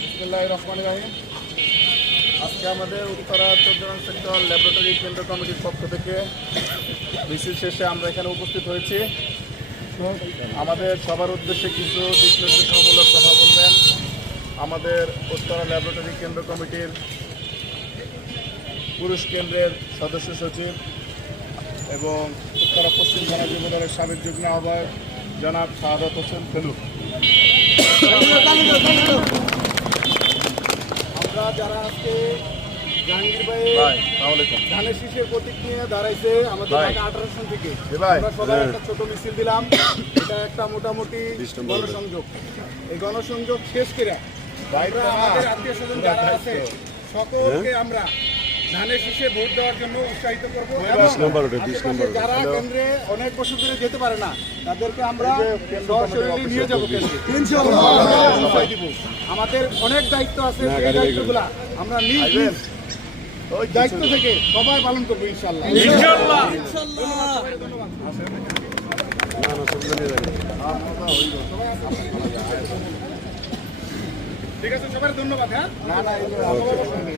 বিসমিল্লাহির রহমানির রহিম। আজকে আমাদের উত্তরা 14 নং সেক্টর ল্যাবরেটরি কেন্দ্র কমিটির পক্ষ থেকে বিশেষ শেষে আমরা এখানে উপস্থিত হয়েছি। আমাদের সবার উদ্দেশ্যে কিছু দিক নির্দেশনামূলক কথা বলবেন আমাদের উত্তরা ল্যাবরেটরি কেন্দ্র কমিটির পুরুষ কেন্দ্রের সদস্য সচিব এবং উত্তরা পশ্চিম থানা যুবদলের সাবেক যুগ্ম আহ্বায়ক জনাব শাহাদাত হোসেন ফেলু। আমরা যারা আজকে জাহাঙ্গীর ভাই ধানের শীষের প্রতীক নিয়ে দাঁড়াইছে আমাদের ঢাকা 18 সন থেকে আমরা সবাই একটা ছোট মিছিল দিলাম। এটা একটা মোটামুটি গণসংযোগ। এই গণসংযোগ শেষ করে আমরা আমাদের আত্মীয় স্বজন যারা আছে সকলকে আমরা ধানের শীষে ভোট দেওয়ার জন্য উৎসাহিত করবো। যারা কেন্দ্রে অনেক বছর ধরে যেতে পারে না তাদেরকে আমরা সরাসরি নিয়ে যাবো কেন্দ্রে। আমাদের অনেক দায়িত্ব আছে, সেই দায়িত্বগুলা আমরা নিজ ওই দায়িত্ব থেকে সবাই পালন করবো ইনশাল্লাহ। ঠিক আছে, সবাই ধন্যবাদ। হ্যাঁ,